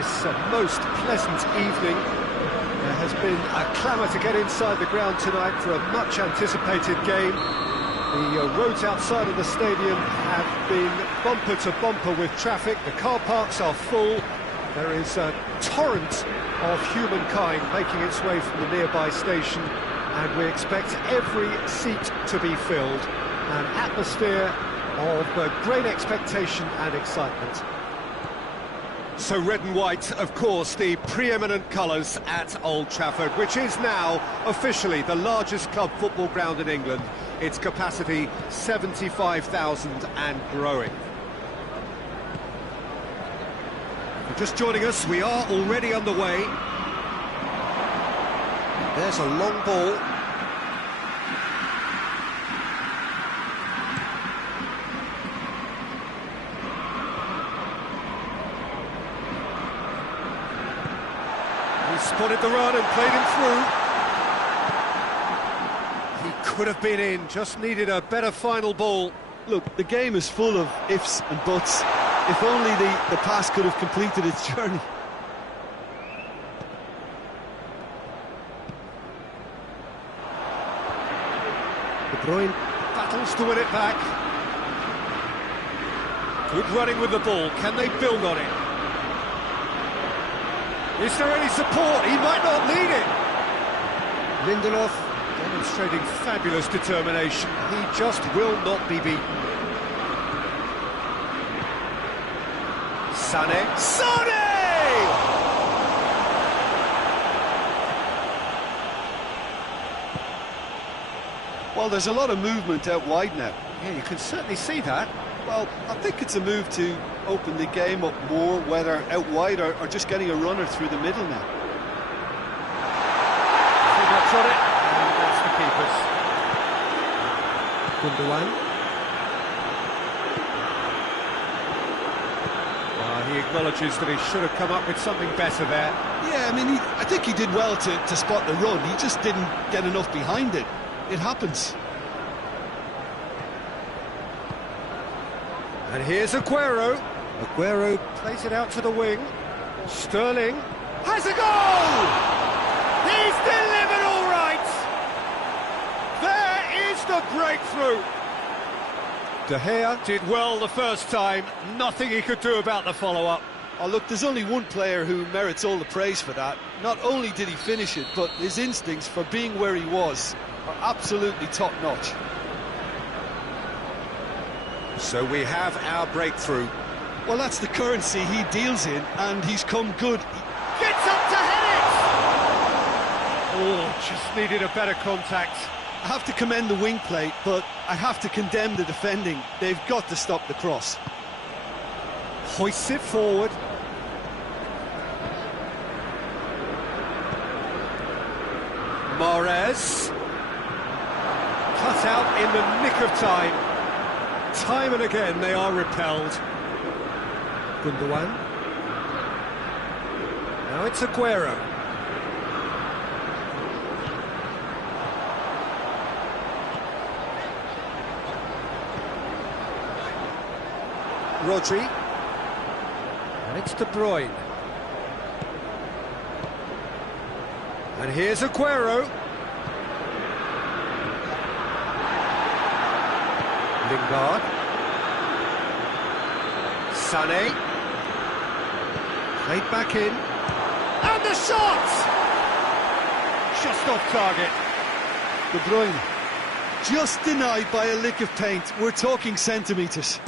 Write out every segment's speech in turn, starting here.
this most pleasant evening. There has been a clamour to get inside the ground tonight for a much-anticipated game. The roads outside of the stadium have been bumper to bumper with traffic. The car parks are full. There is a torrent of humankind making its way from the nearby station, and we expect every seat to be filled. An atmosphere of great expectation and excitement. So red and white, of course, the preeminent colours at Old Trafford, which is now officially the largest club football ground in England. Its capacity 75,000 and growing. If you're just joining us, we are already underway. There's a long ball. Spotted the run and played him through. He could have been in, just needed a better final ball. Look, the game is full of ifs and buts. If only the pass could have completed its journey. De Bruyne battles to win it back. Good running with the ball, can they build on it? Is there any support? He might not need it. Lindelof demonstrating fabulous determination. He just will not be beaten. Sané! Well, there's a lot of movement out wide now. Yeah, you can certainly see that. Well, I think it's a move to open the game up more, whether out wide or just getting a runner through the middle now. Too much on it, and that's the keepers. Gundogan. He acknowledges that he should have come up with something better there. Yeah, I mean, I think he did well to spot the run. He just didn't get enough behind it. It happens. And here's Aguero. Aguero plays it out to the wing. Sterling has a goal! He's delivered all right! There is the breakthrough! De Gea did well the first time. Nothing he could do about the follow-up. Oh, look, there's only one player who merits all the praise for that. Not only did he finish it, but his instincts for being where he was are absolutely top-notch. So we have our breakthrough. Well, that's the currency he deals in, and he's come good. Gets up to head it! Oh, just needed a better contact. I have to commend the wing play, but I have to condemn the defending. They've got to stop the cross. Hoists it forward. Mahrez. Cut out in the nick of time. Time and again they are repelled. Gundogan. Now it's Aguero. Rodri. And it's De Bruyne. And here's Aguero. Lingard. Sané. Played back in. And the shot! Just off target. De Bruyne. Just denied by a lick of paint. We're talking centimetres.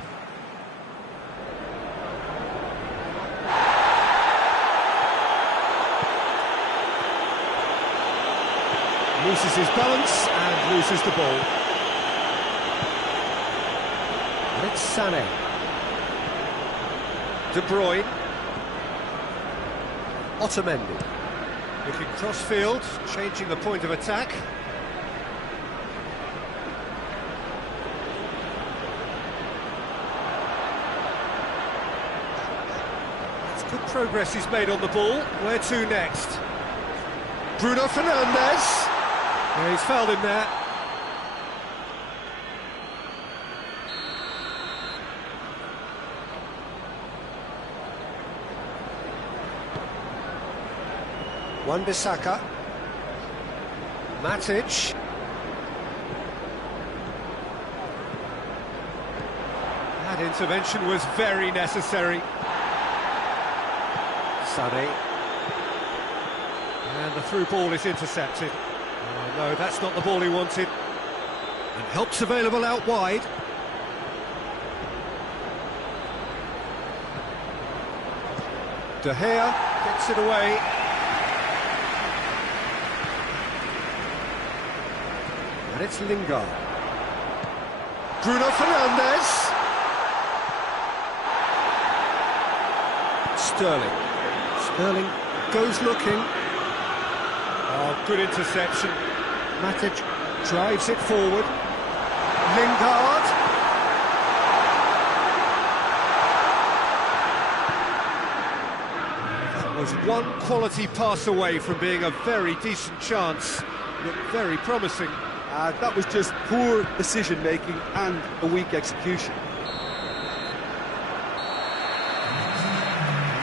Loses his balance and loses the ball. And it's Sané. De Bruyne. Otamendi. Looking cross-field, changing the point of attack. It's good progress he's made on the ball. Where to next? Bruno Fernandes. Yeah, he's fouled him there. Wan-Bissaka. Matic. That intervention was very necessary. Sané. And the through ball is intercepted. Oh, no, that's not the ball he wanted. And help's available out wide. De Gea gets it away. And it's Lingard. Bruno Fernandes. Sterling goes looking. Oh, good interception. Matic drives it forward. Lingard. That was one quality pass away from being a very decent chance. Looked very promising. That was just poor decision-making and a weak execution.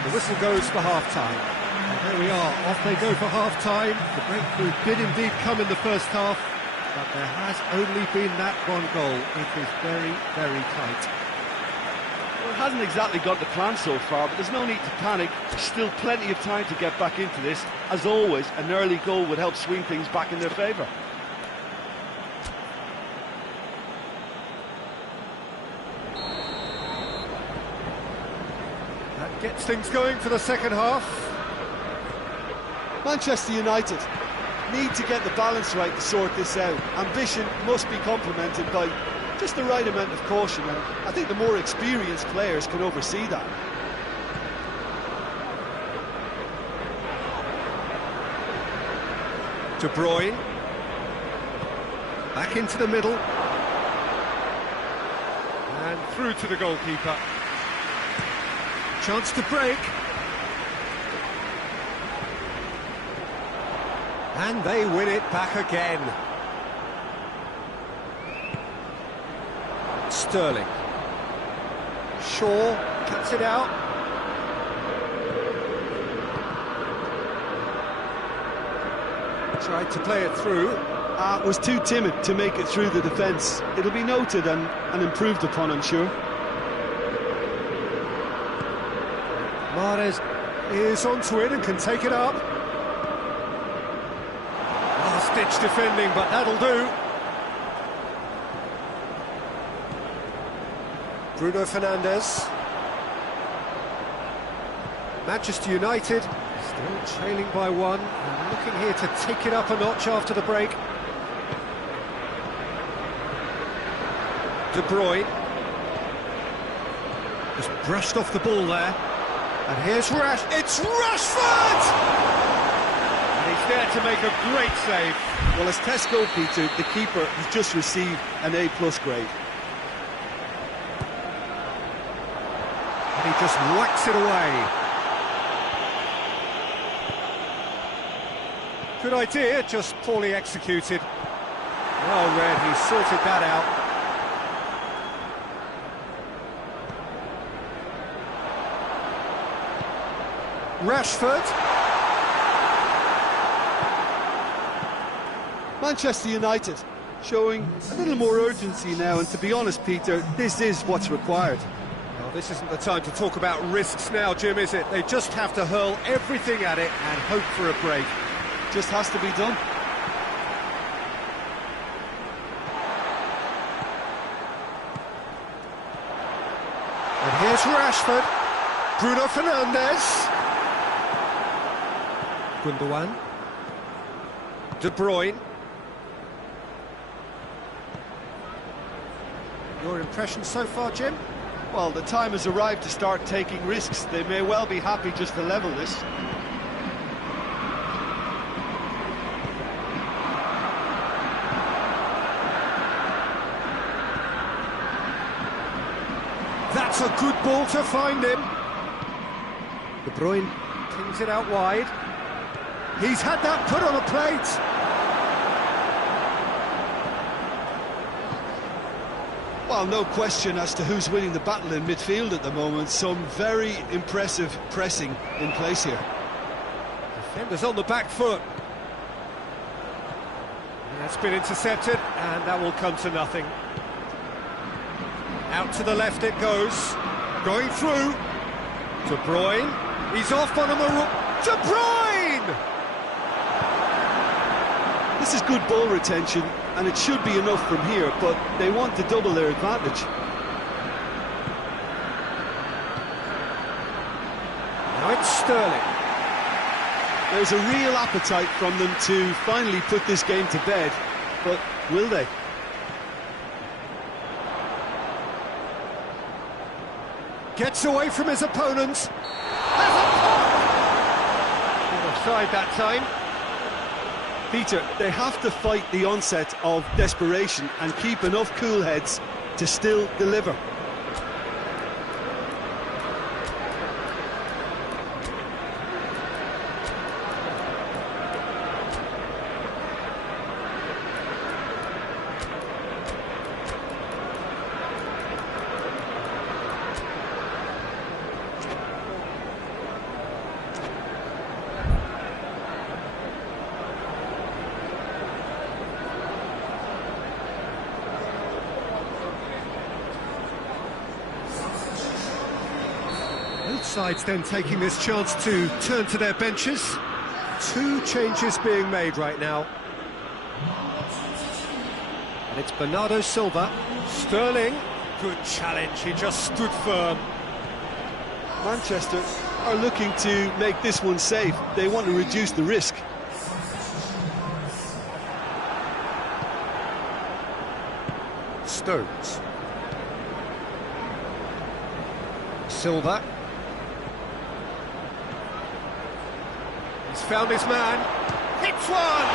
The whistle goes for half-time. And there we are, off they go for half-time. The breakthrough did indeed come in the first half, but there has only been that one goal. It is very, very tight. Well, it hasn't exactly got the plan so far, but there's no need to panic. There's still plenty of time to get back into this. As always, an early goal would help swing things back in their favour. That gets things going for the second half. Manchester United need to get the balance right to sort this out. Ambition must be complemented by just the right amount of caution, and I think the more experienced players can oversee that. De Bruyne. Back into the middle. And through to the goalkeeper. Chance to break. And they win it back again. Sterling. Shaw cuts it out. Tried to play it through. Was too timid to make it through the defence. It'll be noted and improved upon, I'm sure. Mahrez is onto it and can take it up. Last-ditch defending, but that'll do. Bruno Fernandes. Manchester United still trailing by one, and looking here to take it up a notch after the break. De Bruyne. Just brushed off the ball there. And here's it's Rashford! And he's there to make a great save. Well, as test goalkeeper, the keeper has just received an A+ grade. And he just whacks it away. Good idea, just poorly executed. Well read, he sorted that out. Rashford. Manchester United showing a little more urgency now, and to be honest, Peter, this is what's required. Well, this isn't the time to talk about risks now, Jim, is it? They just have to hurl everything at it and hope for a break. Just has to be done. And here's Rashford. Bruno Fernandes. Gundogan. De Bruyne. Your impression so far, Jim? Well, the time has arrived to start taking risks. They may well be happy just to level this. That's a good ball to find him. De Bruyne pings it out wide. He's had that put on a plate. Well, no question as to who's winning the battle in midfield at the moment. Some very impressive pressing in place here. Defenders on the back foot. That's been intercepted, and that will come to nothing. Out to the left it goes. Going through. De Bruyne. He's off on a De Bruyne! This is good ball retention, and it should be enough from here, but they want to double their advantage. Now it's Sterling. There's a real appetite from them to finally put this game to bed, but will they? Gets away from his opponents. Has a pop! Not offside that time. Peter, they have to fight the onset of desperation and keep enough cool heads to still deliver. Both sides then taking this chance to turn to their benches. Two changes being made right now. And it's Bernardo Silva. Sterling. Good challenge, he just stood firm. Manchester are looking to make this one safe. They want to reduce the risk. Stones. Silva. He's found his man. Hits one!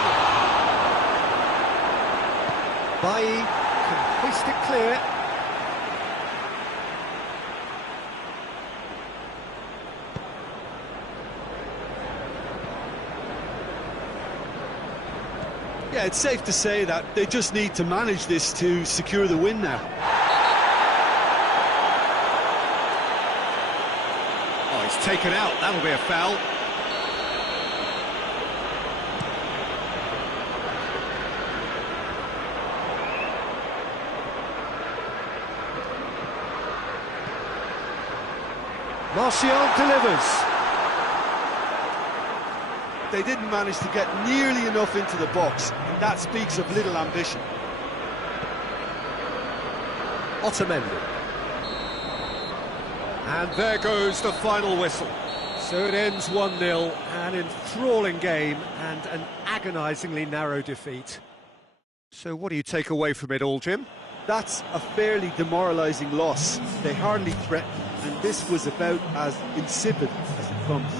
Bailly can hoist it clear. Yeah, it's safe to say that they just need to manage this to secure the win now. Oh, he's taken out. That'll be a foul. Martial delivers. They didn't manage to get nearly enough into the box, and that speaks of little ambition. Otamendi. And there goes the final whistle. So it ends 1-0, an enthralling game and an agonisingly narrow defeat. So what do you take away from it all, Jim? That's a fairly demoralising loss. They hardly threatened, and this was about as insipid as it comes.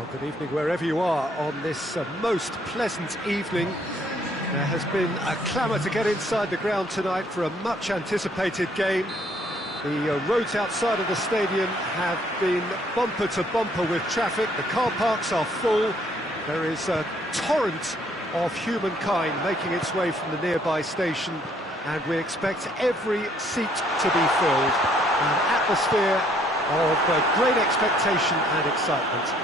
Well, good evening wherever you are on this most pleasant evening. There has been a clamour to get inside the ground tonight for a much-anticipated game. The roads outside of the stadium have been bumper to bumper with traffic. The car parks are full. There is a torrent of humankind making its way from the nearby station, and we expect every seat to be filled. An atmosphere of great expectation and excitement.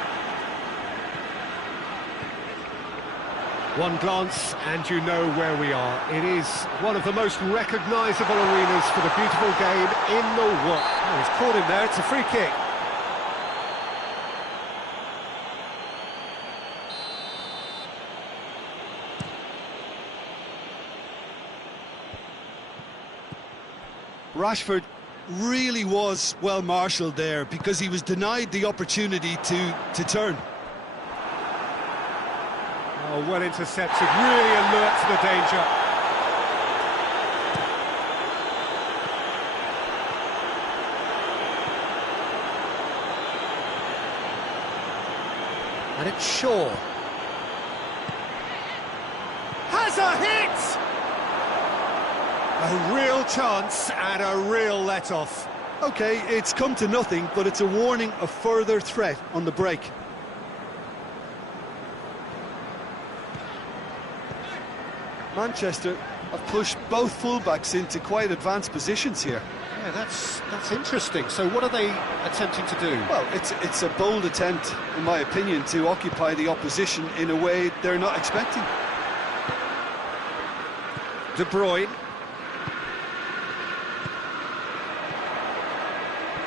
One glance and you know where we are. It is one of the most recognisable arenas for the beautiful game in the world. Oh, he's caught him there, it's a free kick. Rashford really was well marshalled there because he was denied the opportunity to turn. Oh, well intercepted, really alert to the danger. And it's Shaw. Has a hit! A real chance and a real let-off. OK, it's come to nothing, but it's a warning of further threat on the break. Manchester have pushed both fullbacks into quite advanced positions here. Yeah, that's interesting. So what are they attempting to do? Well, it's a bold attempt, in my opinion, to occupy the opposition in a way they're not expecting. De Bruyne.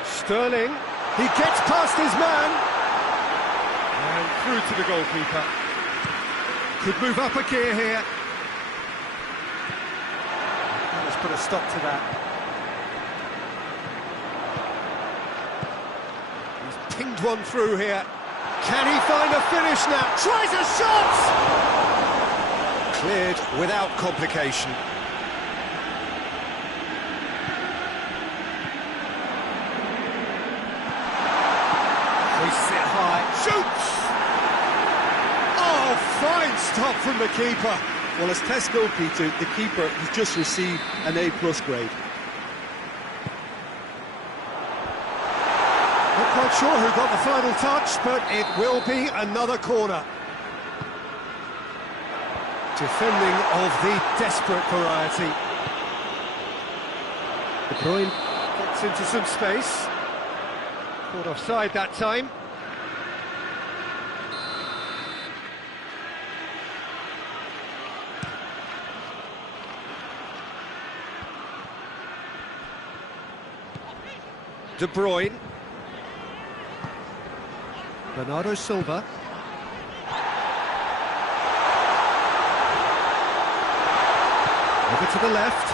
Sterling. He gets past his man. And through to the goalkeeper. Could move up a gear here. Let's put a stop to that. He's pinged one through here. Can he find a finish now? Tries a shot! Cleared without complication. Hoists it high. Shoots! Oh, fine stop from the keeper. Well, as test goalkeeper, the keeper has just received an A+ grade. Not quite sure who got the final touch, but it will be another corner. Defending of the desperate variety. De Bruyne gets into some space. Caught offside that time. De Bruyne. Bernardo Silva. Over to the left.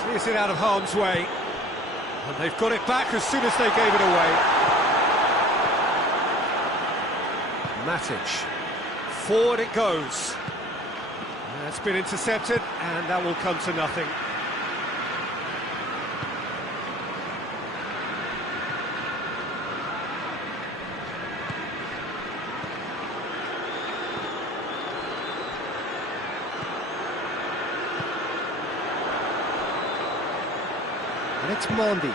Clears it out of harm's way. And they've got it back as soon as they gave it away. Matic. Forward it goes. That's been intercepted, and that will come to nothing. And it's Mondi.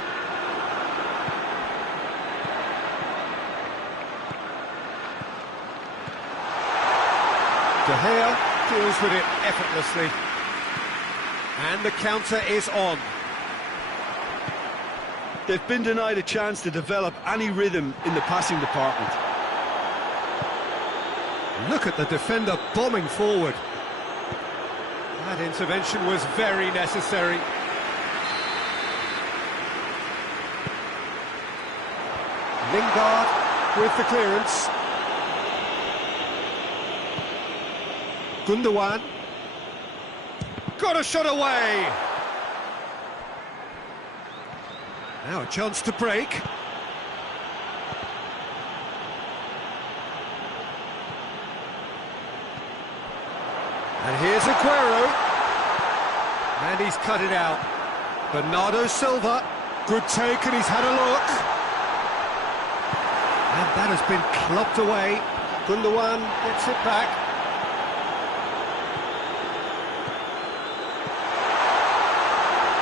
De Gea deals with it effortlessly. And the counter is on. They've been denied a chance to develop any rhythm in the passing department. Look at the defender bombing forward. That intervention was very necessary. Lingard with the clearance. Gundogan. Got a shot away. Now a chance to break. And here's Aguero. And he's cut it out. Bernardo Silva. Good take, and he's had a look. And that has been clubbed away. Gundogan gets it back.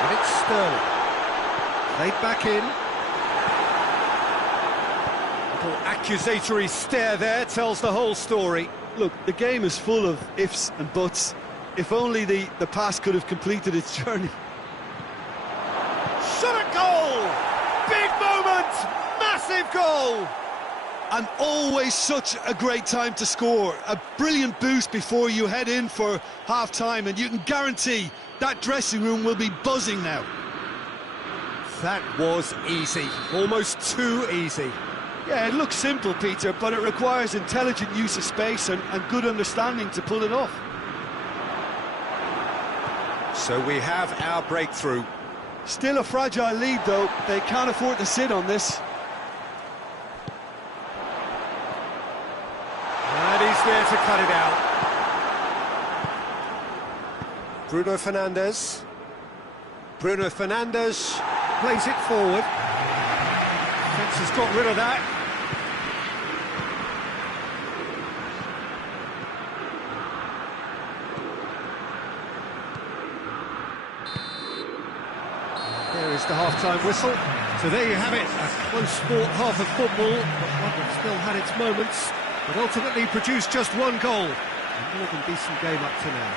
And it's Sterling. Played back in. Little accusatory stare there tells the whole story. Look, the game is full of ifs and buts. If only the pass could have completed its journey. Shot at goal! Big moment! Massive goal! And always such a great time to score. A brilliant boost before you head in for half-time, and you can guarantee that dressing room will be buzzing now. That was easy. Almost too easy. Yeah, it looks simple, Peter, but it requires intelligent use of space and good understanding to pull it off. So we have our breakthrough. Still a fragile lead, though. They can't afford to sit on this. And he's there to cut it out. Bruno Fernandes. Bruno Fernandes plays it forward. Defence has got rid of that. There is the half-time whistle. So there you have it, a close sport half of football, but one that still had its moments, but ultimately produced just one goal. A more than decent game up to now.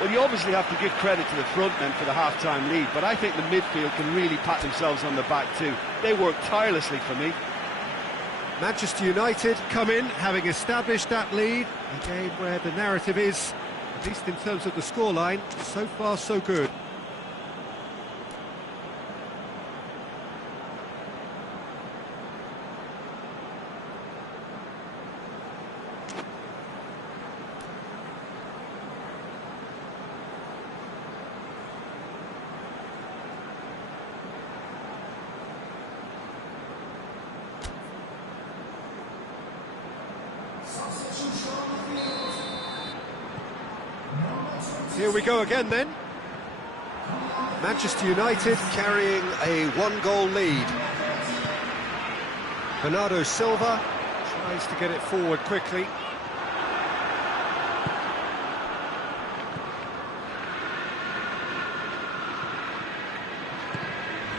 Well, you obviously have to give credit to the front men for the half-time lead, but I think the midfield can really pat themselves on the back too. They worked tirelessly for me. Manchester United come in, having established that lead, a game where the narrative is, at least in terms of the scoreline, so far so good. Here we go again then. Manchester United carrying a one-goal lead. Bernardo Silva tries to get it forward quickly.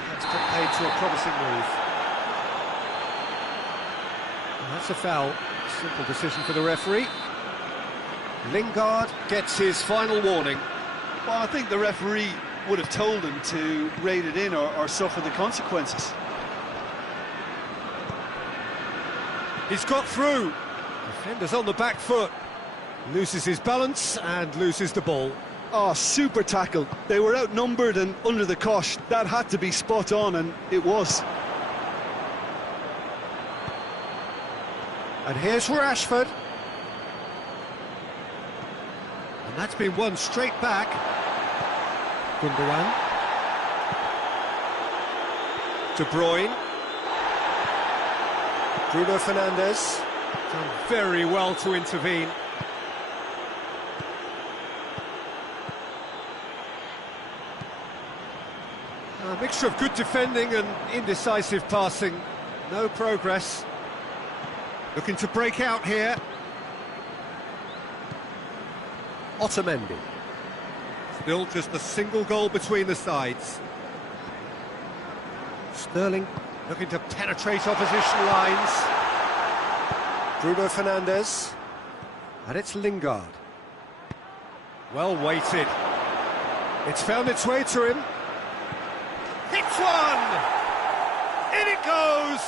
That's put paid to a promising move. And that's a foul. Simple decision for the referee. Lingard gets his final warning. Well, I think the referee would have told him to rate it in or suffer the consequences. He's got through. Defender's on the back foot. Loses his balance and loses the ball. Oh, super tackle. They were outnumbered and under the cosh. That had to be spot on, and it was. And here's Rashford. And that's been won straight back. Gundogan. De Bruyne. Bruno Fernandes. Done very well to intervene. A mixture of good defending and indecisive passing. No progress. Looking to break out here. Otamendi. Still just a single goal between the sides. Sterling looking to penetrate opposition lines. Bruno Fernandes. And it's Lingard. Well weighted. It's found its way to him. Hits one! In it goes!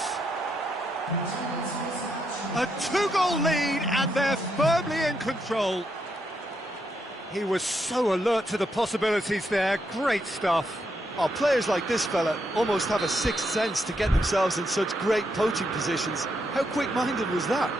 A two-goal lead and they're firmly in control. He was so alert to the possibilities there. Great stuff. Oh, players like this fella almost have a sixth sense to get themselves in such great poaching positions. How quick-minded was that?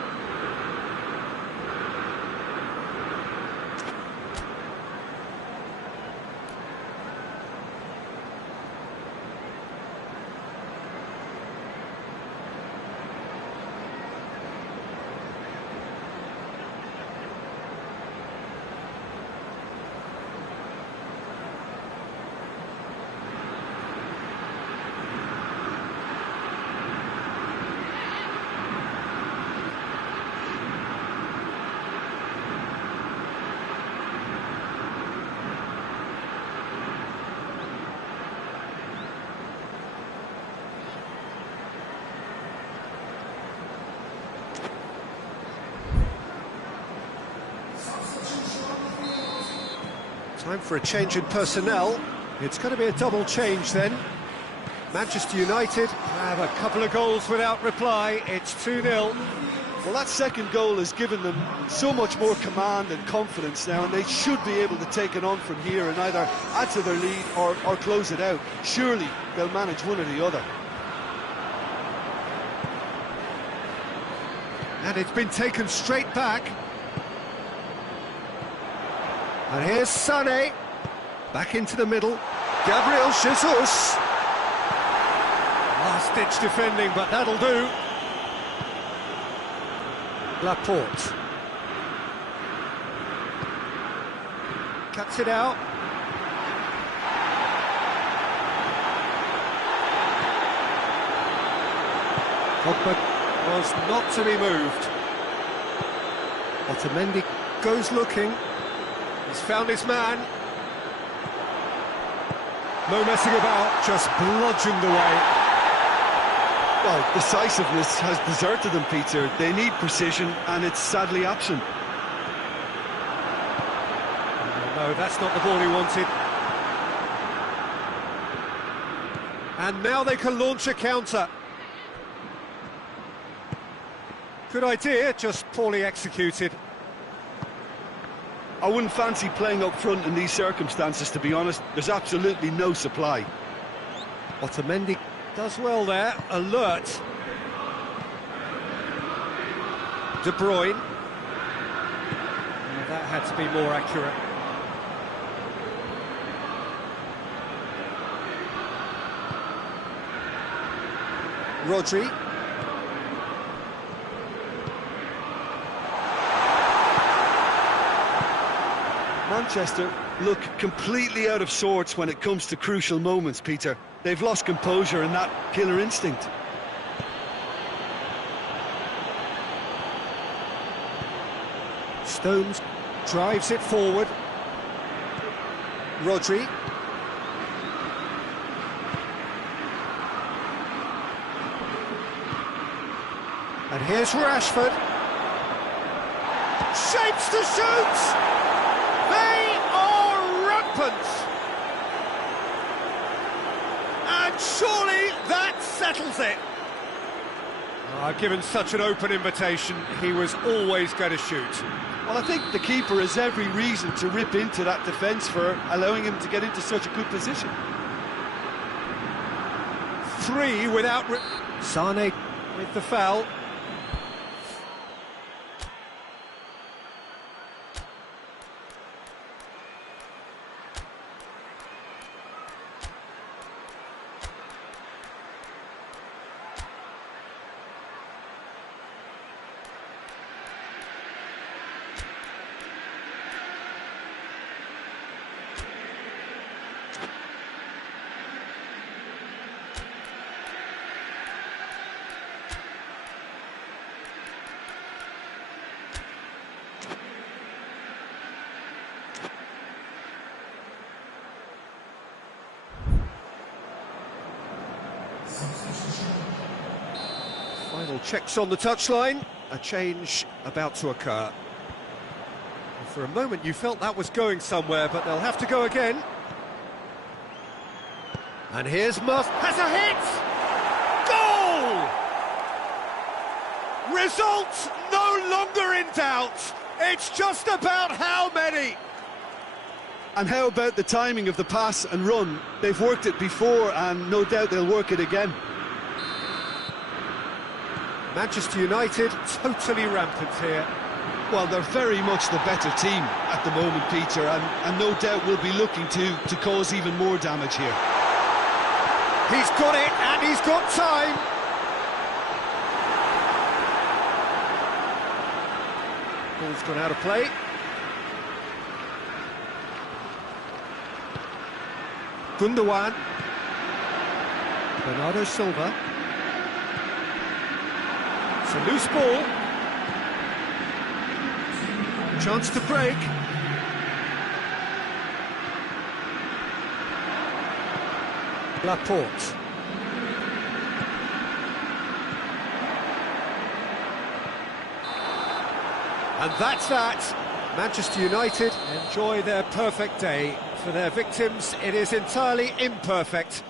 Time for a change in personnel. It's going to be a double change then. Manchester United have a couple of goals without reply. It's 2-0. Well, that second goal has given them so much more command and confidence now, and they should be able to take it on from here and either add to their lead or close it out. Surely they'll manage one or the other. And it's been taken straight back. And here's Sané. Back into the middle. Gabriel Jesus. Last-ditch defending, but that'll do. Laporte. Cuts it out. Pogba was not to be moved. Otamendi goes looking. He's found his man. No messing about, just bludgeoned away. Well, decisiveness has deserted them, Peter. They need precision, and it's sadly absent. No, that's not the ball he wanted. And now they can launch a counter. Good idea, just poorly executed. I wouldn't fancy playing up front in these circumstances, to be honest. There's absolutely no supply. Otamendi does well there, alert. De Bruyne. Now that had to be more accurate. Rodri. Manchester Look completely out of sorts when it comes to crucial moments, Peter. They've lost composure and that killer instinct. Stones drives it forward. Rodri. And here's Rashford. Shapes to shoot! They are rampant! And surely that settles it. Given such an open invitation, he was always going to shoot. Well, I think the keeper has every reason to rip into that defence for allowing him to get into such a good position. Three without... Sané with the foul. Final checks on the touchline, a change about to occur. And for a moment you felt that was going somewhere, but they'll have to go again. And here's Muff, has a hit! Goal! Result no longer in doubt. It's just about how many. And how about the timing of the pass and run? They've worked it before and no doubt they'll work it again. Manchester United totally rampant here. Well, they're very much the better team at the moment, Peter, and no doubt will be looking to cause even more damage here. He's got it, and he's got time. Ball's gone out of play. Gundogan. Bernardo Silva. It's a loose ball. Chance to break. Laporte. And that's that. Manchester United enjoy their perfect day. For their victims, it is entirely imperfect.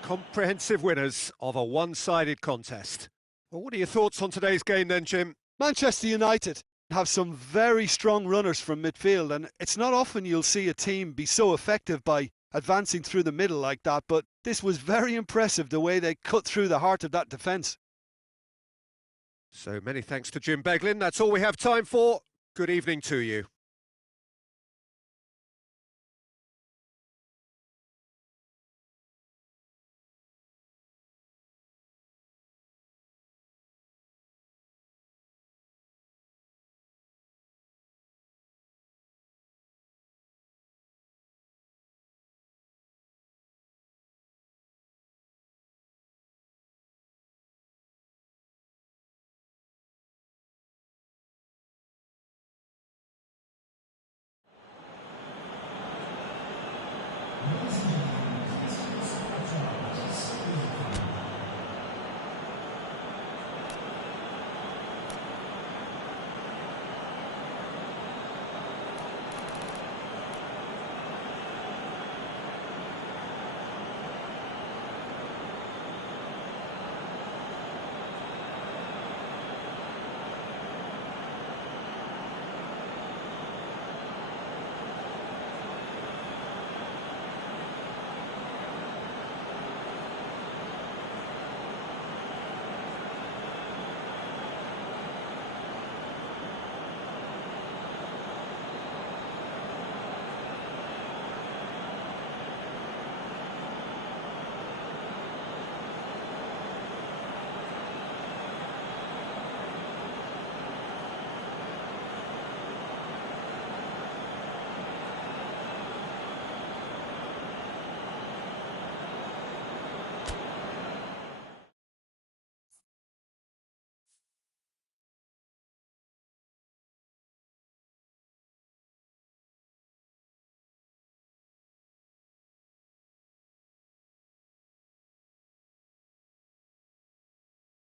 Comprehensive winners of a one-sided contest. Well, what are your thoughts on today's game then, Jim? Manchester United have some very strong runners from midfield, and it's not often you'll see a team be so effective by advancing through the middle like that, but this was very impressive the way they cut through the heart of that defence. So many thanks to Jim Beglin. That's all we have time for. Good evening to you.